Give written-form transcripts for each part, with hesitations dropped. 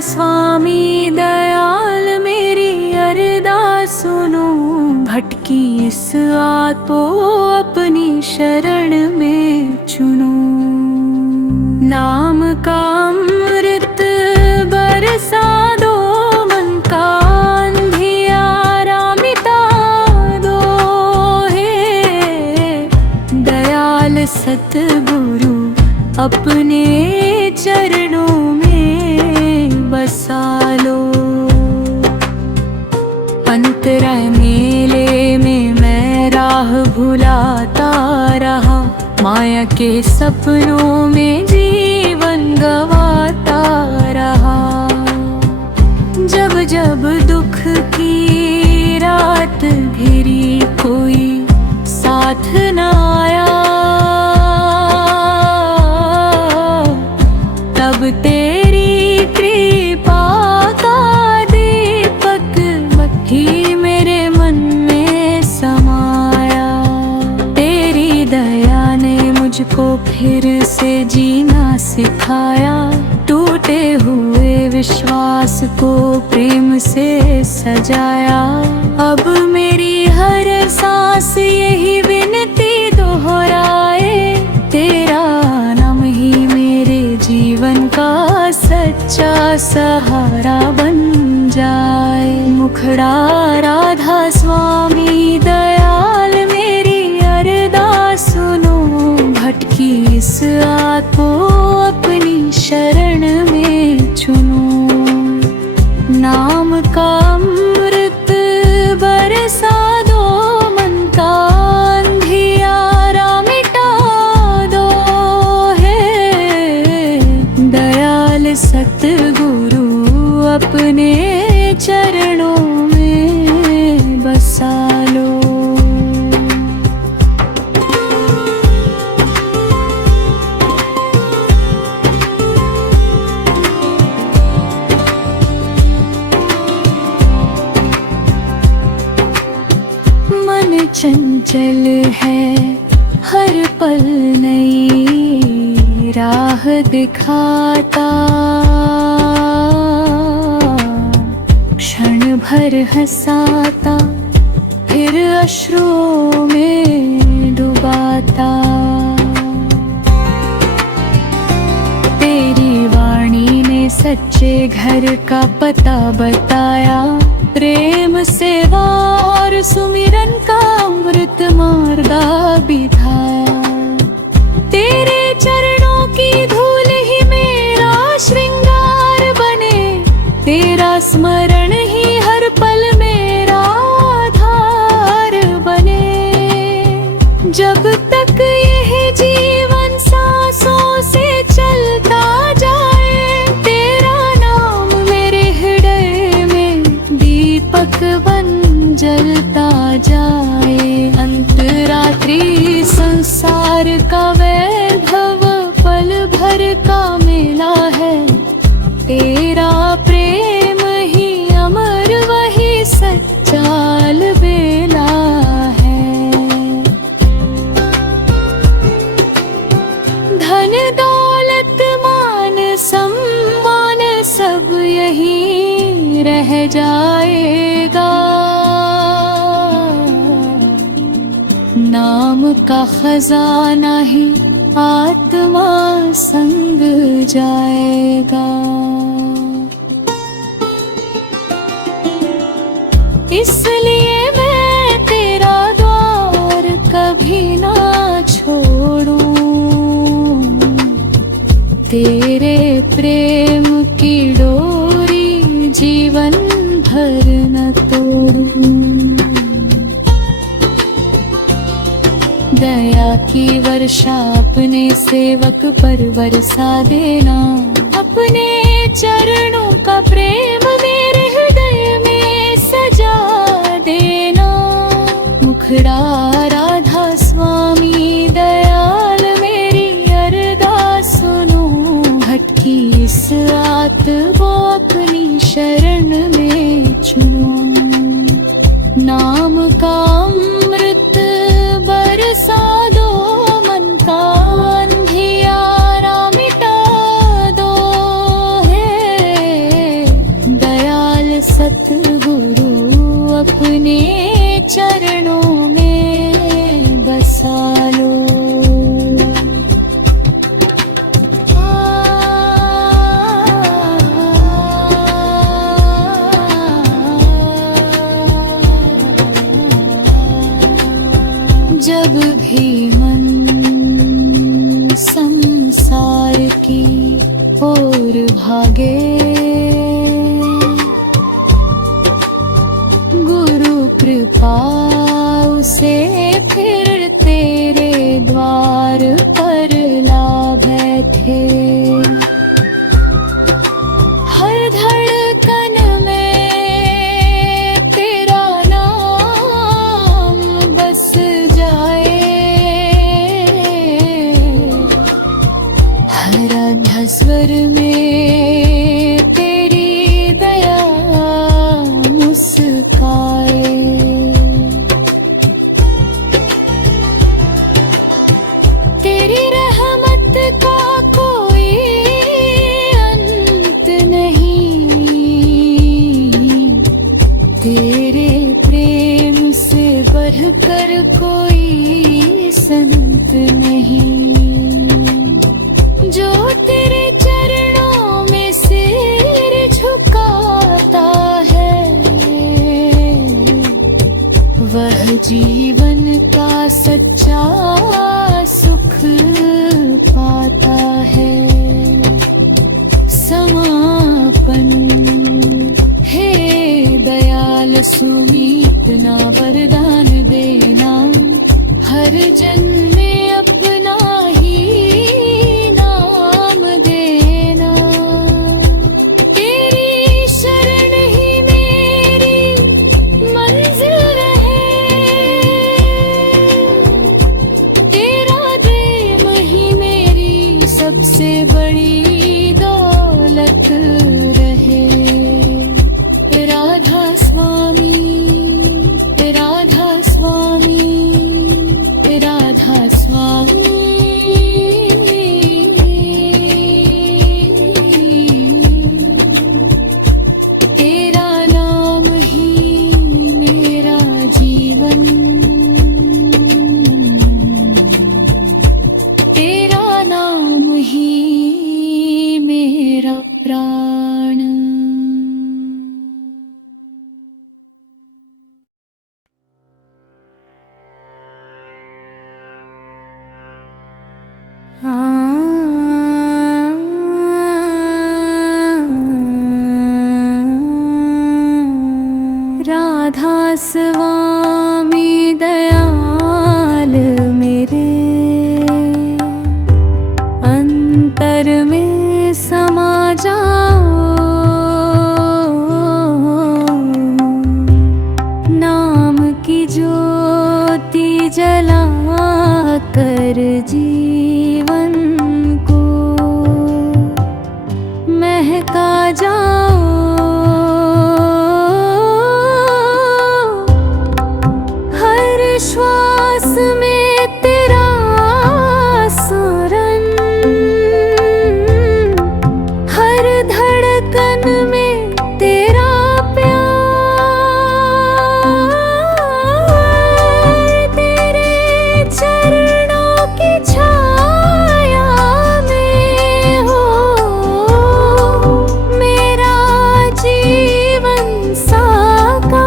स्वामी दयाल मेरी अरदास सुनो, भटकी इस आत्मा अपनी शरण में चुनो। नाम का अमृत बरसा दो, मन का अंधियारा मिटा दो। हे दयाल सतगुरु अपने चरणों में बसा लो। अंतराय मेले में मैं राह भुलाता रहा, माया के सपनों में जीवन गवाता रहा। जब जब दुख की रात घिरी, कोई साथ न आया, तब तेरी कृपा का दीपक ही मेरे मन में समाया। तेरी दया ने मुझको फिर से जीना सिखाया, टूटे हुए विश्वास को प्रेम से सजाया। अब मेरी हर सांस यही विनती दोहराए, तेरा नाम ही मेरे जीवन का सच्चा सहारा बन जाए। मुखड़ा राधा स्वामी दयाल मेरी अरदास सुनो, भटकी इस आत्मा अपनी शरण में चुनो। नाम का अमृत बरसा दो, मन का अंधियारा मिटा दो। हे दयाल सतगुरु अपने चरणों में बसा लो। मन चंचल है हर पल नई राह दिखाता, क्षण भर हंसाता फिर अश्रुओं में डुबाता। तेरी वाणी ने सच्चे घर का पता बताया, प्रेम सेवा और सुमिरन का अमृत मार्गा बिठाया। तेरे चरणों की धूल ही मेरा श्रृंगार बने, तेरा स्मरण ही हर पल मेरा आधार बने। जब तक यह जीवन सांसों से चलता जाए, तेरा नाम मेरे हृदय में दीपक बन जलता जाए। अंतरात्रि संसार का वैभव पल भर का मेला है, तेरा प्रेम ही अमर वही सच्चा अलबेला है। धन दौलत मान सम्मान सब यहीं रह जाएगा, नाम का खजाना ही आत्मा संग जाएगा। इसलिए मैं तेरा द्वार कभी ना छोड़ूं, तेरे प्रेम की डोरी जीवन भर न तोड़ूं। दया की वर्षा अपने सेवक पर बरसा देना, अपने चरणों का प्रेम मेरे हृदय में सजा देना। मुखड़ा राधा स्वामी दयाल मेरी अरदास सुनो, भटकी इस आत्मा अपनी शरण में चुनो। नाम का अमृत बरसा दो, मन का अंधियारा मिटा दो। हे जब भी मन संसार की ओर भागे, गुरु कृपा उसे फिर तेरे द्वार पर ला बैठे। हर धड़कन में तेरा नाम बस जाए, हर अधस्वर में तेरी दया मुस्काए। तेरी रहमत का कोई अंत नहीं, तेरे प्रेम से बढ़कर कोई संत नहीं। जो तेरे चरणों में सिर झुकाता है, वह जीवन का सच्चा सुख पाता है। समापन हे दयाल सुमीत ना वरदान देना, हर जन्म में अपना ही नाम देना। तेरी शरण ही मेरी मंजिल रहे, तेरा प्रेम ही मेरी सबसे बड़ी दौलत रहे। राधा स्वामी, राधा स्वामी, राधा स्वामी। तेरा नाम ही मेरा जीवन, तेरा नाम ही मेरा प्राण। राधा स्वामी दयाल मेरे, अंतर में समा जाओ। नाम की ज्योति जला कर जीवन को महका जाओ। हर श्वास में तेरा स्मरण, हर धड़कन में तेरा प्यार। तेरे चरणों की छाया में हो मेरा जीवन साकार।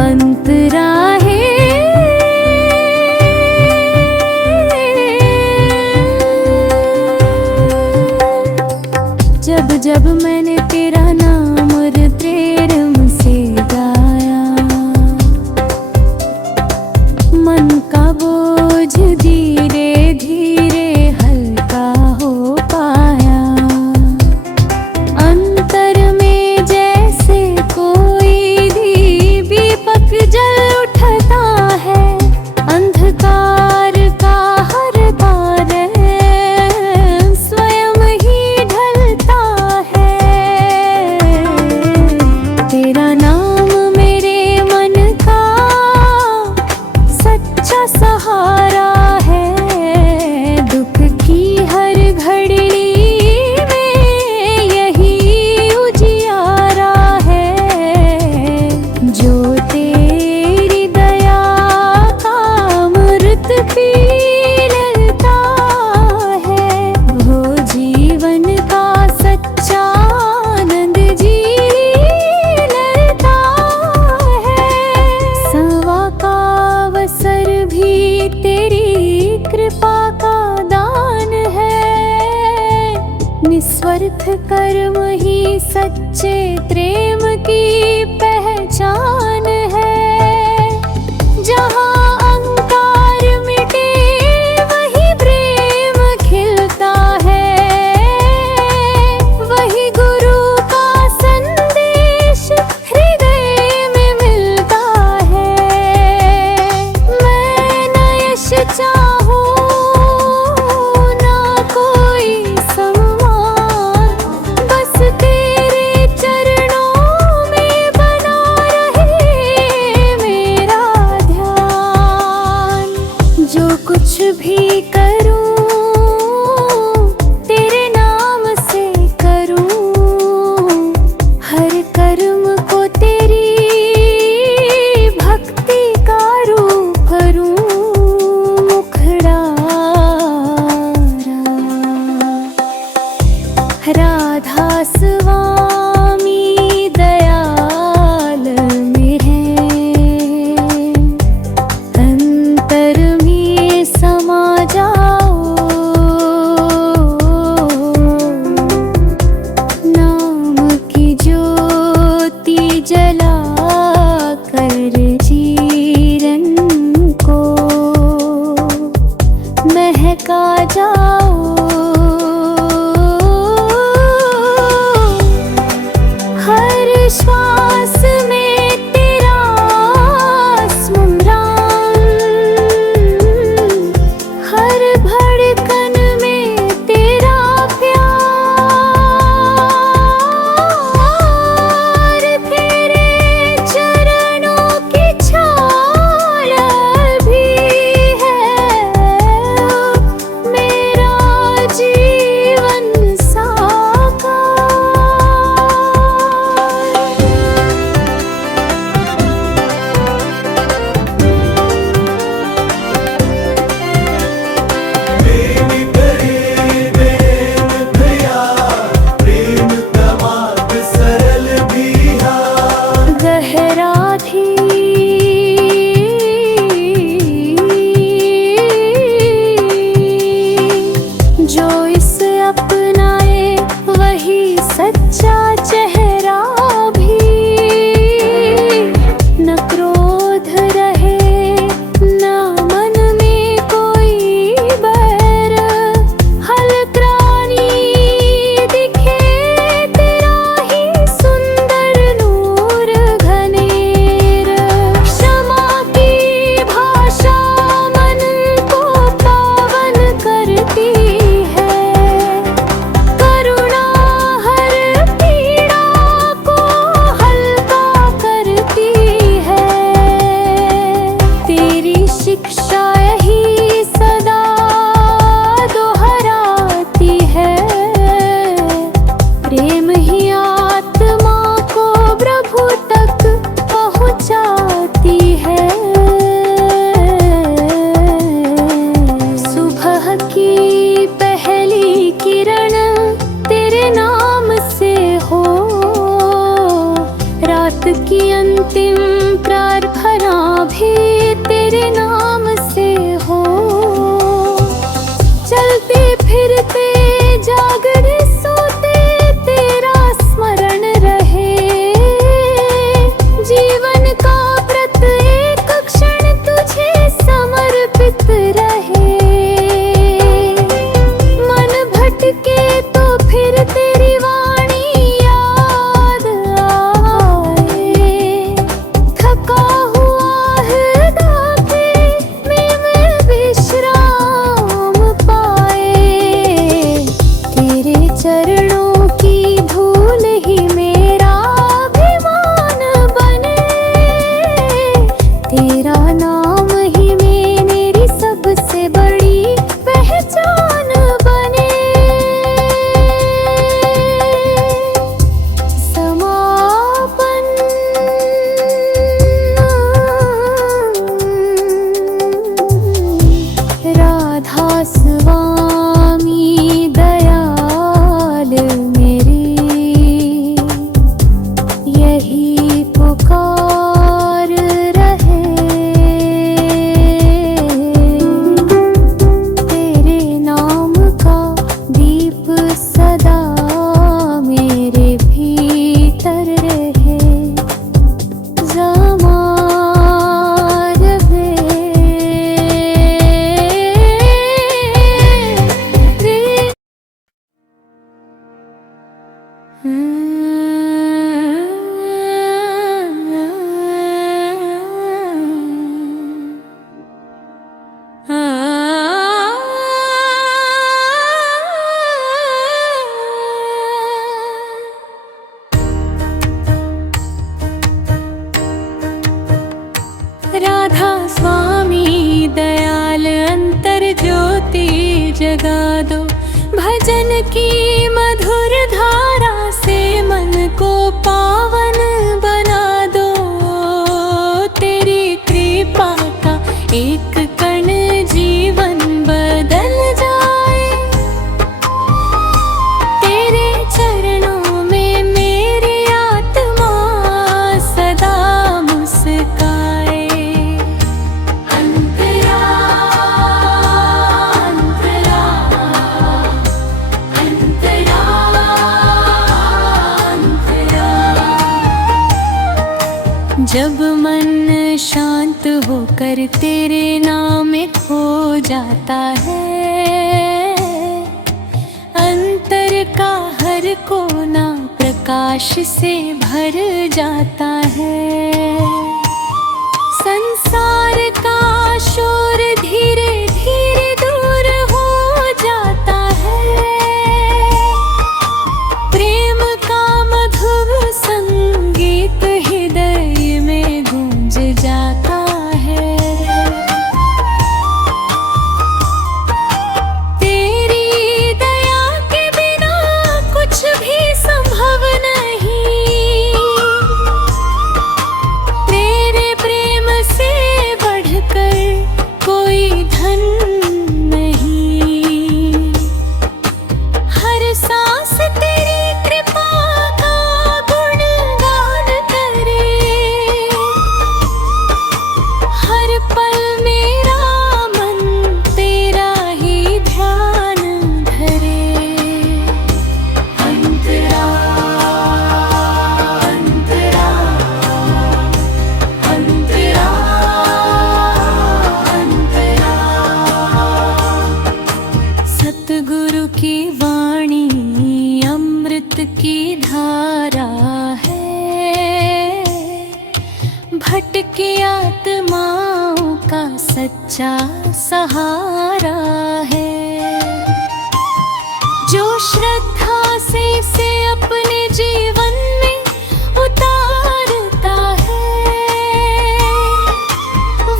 अंतराहे जब जब मैंने तेरा नाम प्रेम से गाया, मन का बोझ धीरे धीरे हल्का हो पाया। अंतर में जैसे कोई दीपक जल उठता है, अंधकार का हर तार स्वयं ही ढलता है। स्वार्थ कर्म ही सच्चे प्रेम की पहचान है। जहाँ अहंकार मिटे वही प्रेम खिलता है। वही गुरु का संदेश हृदय में मिलता है। मैं न यश चाहूं ना कोई सम्मान, बस तेरे चरणों में बना रहे मेरा ध्यान। जो कुछ भी करूं तेरे नाम से करूं, हर कर्म को तेरी भक्ति का रूप भरूं। मुखड़ा राधा स्वामी दयाल मेरे, अंतर में समा जाओ। नाम की ज्योति जला कर जीवन को महका जाओ। राधा स्वामी दयाल अंतर ज्योति जगा दो, भजन की मधुर धारा से मन को पावन बना दो। तेरी कृपा का एक कण जीवन बदल जाए, तेरे चरणों में मेरी आत्मा सदा मुस्काए। जब मन शांत होकर तेरे नाम में खो जाता है, अंतर का हर कोना प्रकाश से भर जाता है। संसार का शोर धीरे धीरे दूर हो जाता है, प्रेम का मधुर संगीत हृदय में गूंज जाता है। तेरी दया के बिना कुछ भी संभव नहीं, तेरे प्रेम से बढ़कर कोई धन नहीं। हर सांस तेरी कृपा का गुणगान करे, हर पल मेरा मन तेरा ही ध्यान धरे। अंतरा अंतरा अंतरा अंतरा। सतगुरु की वाणी अमृत की धारा है, भटकी आत्माओं का सच्चा सहारा है। जो श्रद्धा से इसे अपने जीवन में उतारता है,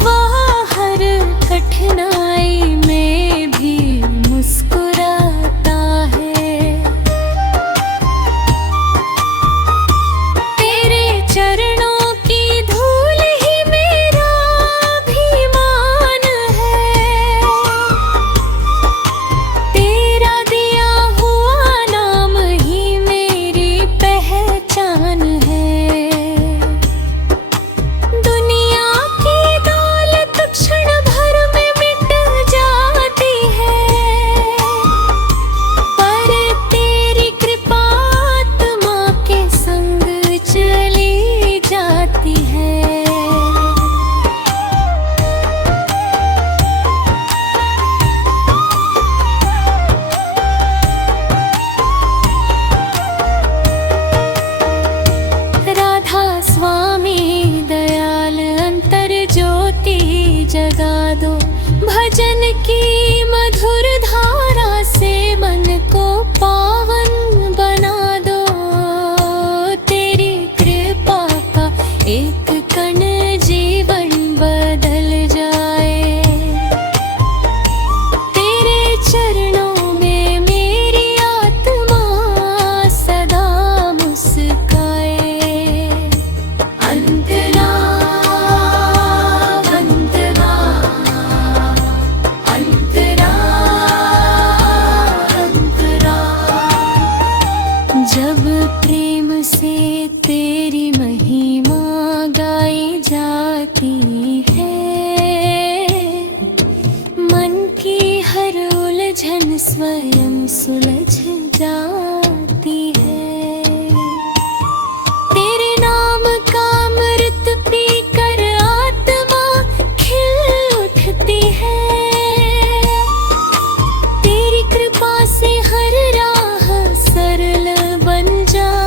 वह हर कठिनाई में भी मुस्कुराता है। तेरे चरणों की धूल ही मेरा अभिमान है, तेरा दिया हुआ नाम ही मेरी पहचान है। दुनिया की दौलत क्षण भर में मिट जाती है, पर तेरी कृपा आत्मा के संग चली जाती है। राधा स्वामी दयाल अंतर ज्योति जगा दो, भजन की मधुर धारा से मन को पावन बना दो। तेरी कृपा का एक कण जीवन बदल जाए, तेरे चरणों में मेरी आत्मा सदा मुस्काए। अंतरा अंतरा अंतरा अंतरा। जब प्रेम से तेरी महिमा गाई जाती है, मन की हर उलझन स्वयं सुलझ जाती है। तेरे नाम का अमृत पीकर आत्मा खिल उठती है, तेरी कृपा से हर राह सरल बन जाती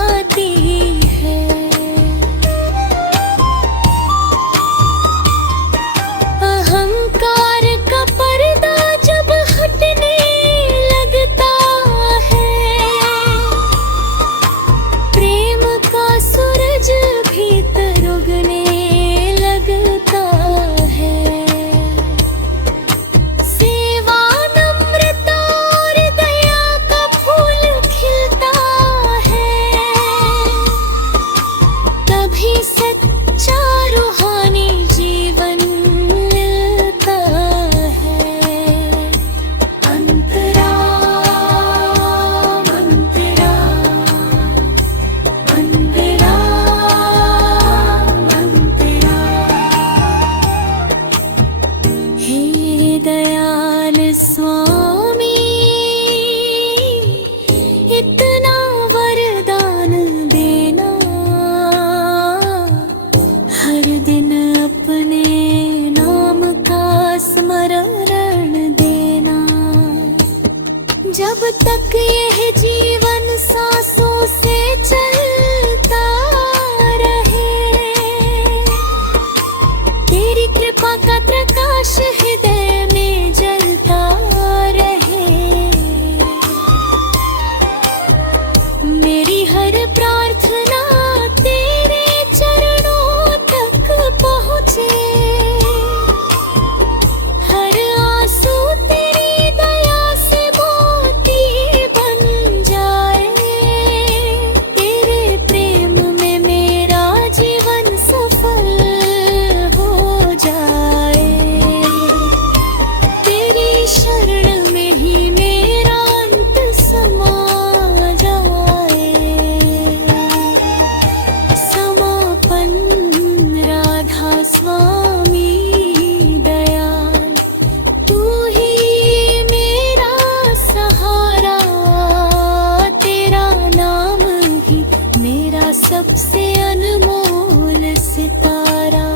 सबसे अनमोल सितारा।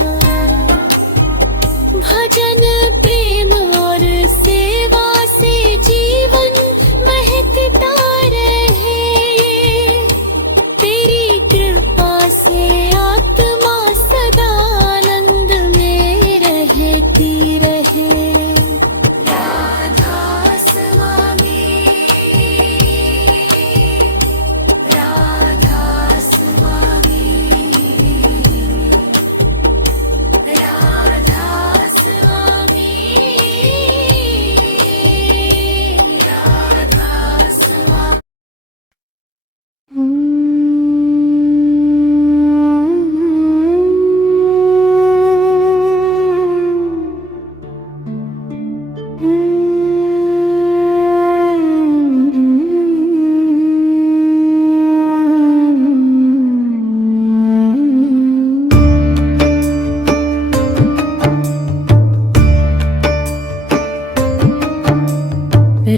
भजन प्रेम और सेवा से जीवन महकता रहे। तेरी कृपा से आत्मा सदा आनंद में रहती रहे। राधा स्वामी, राधा स्वामी, राधा स्वामी, राधा स्वामी।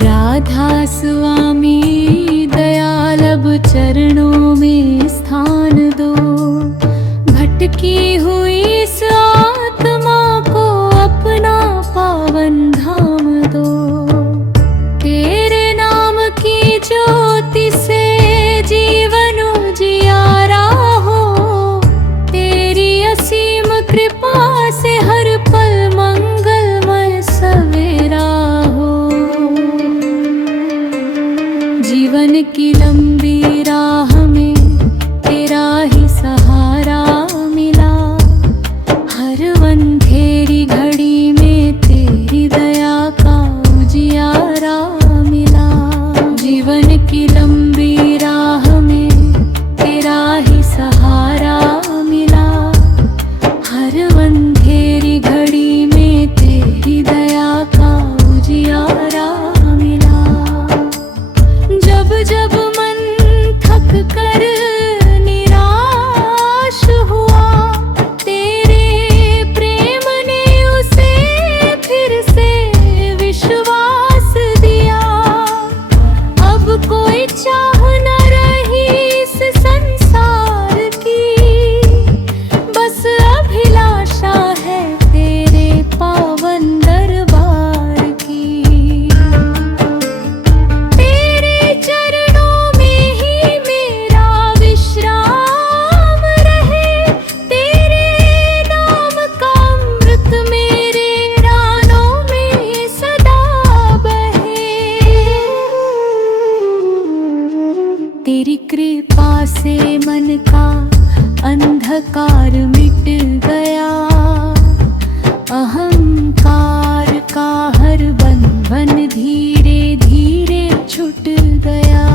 राधा स्वामी दयाल अब चरणों में स्थान दो। भटकी हुई इस आत्मा को अपना पावन धाम दो। तेरे नाम की ज्योति से जीवन उजियारा हो। तेरी असीम कृपा से हर पल मंगलमय सवेरा हो। जीवन की लंबी राह में तेरा ही सहारा मिला। हर अंधेरी घड़ी में तेरी दया का उजियारा मिला। जीवन की लंबी राह में तेरा ही सहारा मिला। हर अंधेरी घड़ी में तेरी दया का उजियारा मिला। जब जब मन थक कर निराश हुआ, तेरे प्रेम ने उसे फिर से विश्वास दिया। अब कोई चाह न रही इस संसार की, बस अभिलाषा है तेरे पावन दरबार की। तेरे चरणों में ही मेरा विश्राम रहे। तेरे नाम का अमृत मेरे प्राणों में सदा बहे। तेरी कृपा से मन का अंधकार मिट गया। अहंकार का हर बंधन धीरे धीरे छूट गया।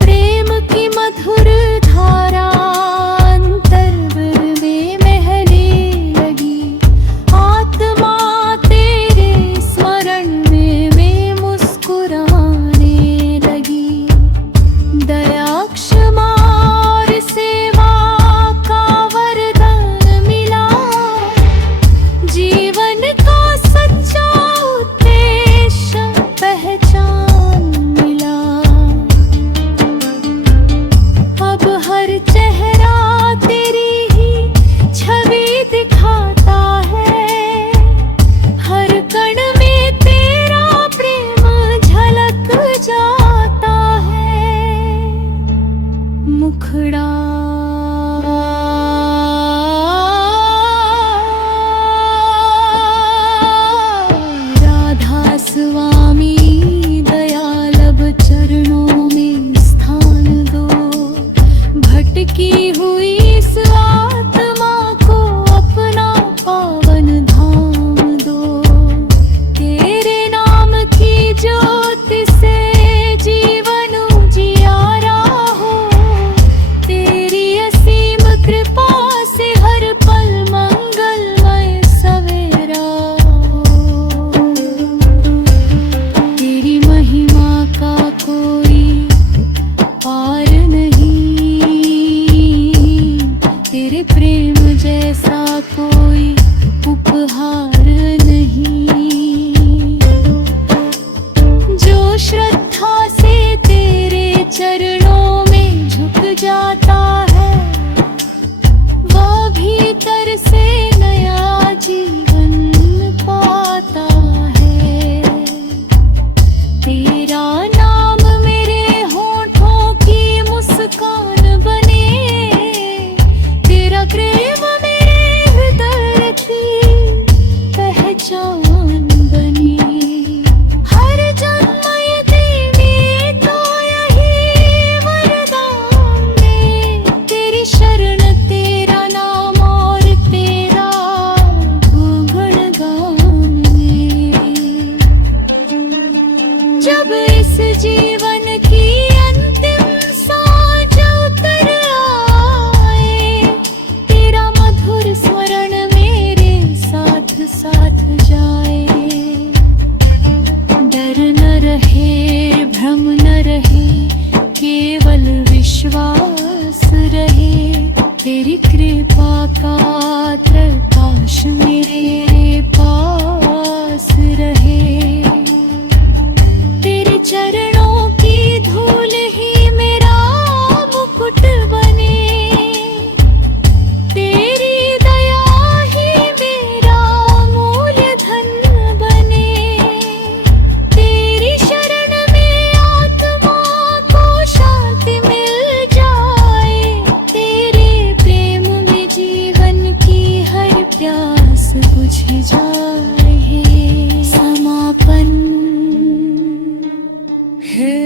प्रेम की मधुर धारा अंतर्वर में बहने लगी। आत्मा तेरे स्मरण में मुस्कुराने लगी। दया क्षमा और सेवा का वरदान मिला। जीवन का सच्चा उद्देश्य पहचान मिला। अब हर चेहरा तेरी ही छवि दिखाता है। हर कण में तेरा प्रेम झलक जाता है। मुखड़ा राधा स्वामी दयाल अब चरणों में स्थान दो। भटकी हुई इस आत्मा को अपना पावन धाम दो। तेरे नाम की ज्योति से जीवन उजियारा हो। तेरी असीम कृपा से हर पल मंगलमय सवेरा हो। तेरी महिमा का कोई पार नहीं। तेरे प्रेम जैसा कोई उपहार नहीं। पहचान बनी। हर जन्म ये देवी तो यही वरदान दे, तेरी शरण तेरा नाम और तेरा गुणगान में। जब इस जीवन की अंतिम सांस उतर आए, तेरा मधुर स्मरण मेरे साथ साथ जाए। डर न रहे भ्रम न रहे, केवल विश्वास रहे। तेरी कृपा का प्रकाश मेरे पास रहे। तेरे चरणों की धूल ही मेरा मुकुट बने, तेरी दया ही मेरा मूल्य धन बने। तेरी शरण में आत्मा को शांति मिल जाए, तेरे प्रेम में जीवन की हर प्यास बुझ जाए। समापन। हे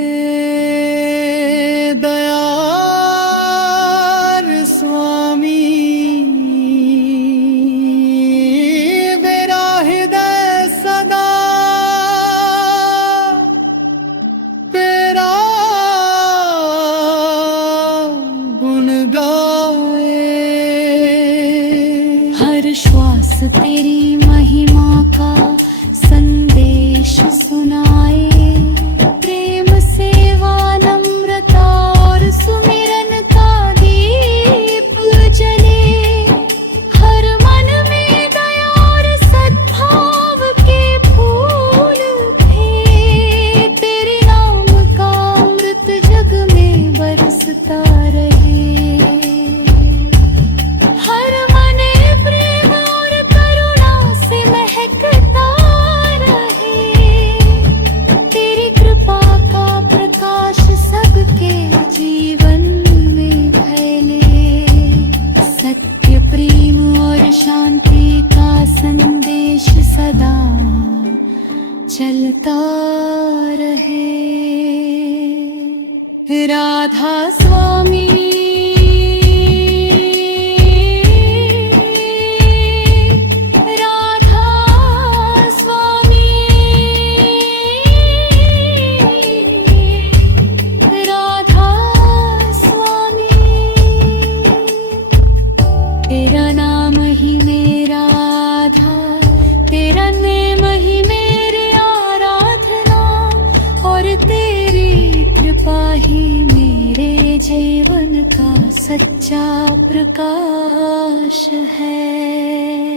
दयार स्वामी, मेरा हृदय सदा तेरा गुण गाए। हर श्वास तेरी महिमा का संदेश सुनाए। प्रेम सेवा नम्रता और सुमिरन का दीप जले। हर मन में दया और सद्भाव के फूल खिले। तेरे नाम का अमृत जग में बरसता रहे। हर मन प्रेम और करुणा से महकता रहे। तेरी कृपा का प्रकाश सबके जीवन में फैले। सत्य प्रेम और शांति का संदेश सदा चलता रहे। राधा स्वामी, राधा स्वामी, राधा स्वामी। तेरा नाम ही मेरा आधार, तेरा नेम ही मेरी आराधना। और तेरी कृपा ही मेरे जीवन का सच्चा प्रकाश है।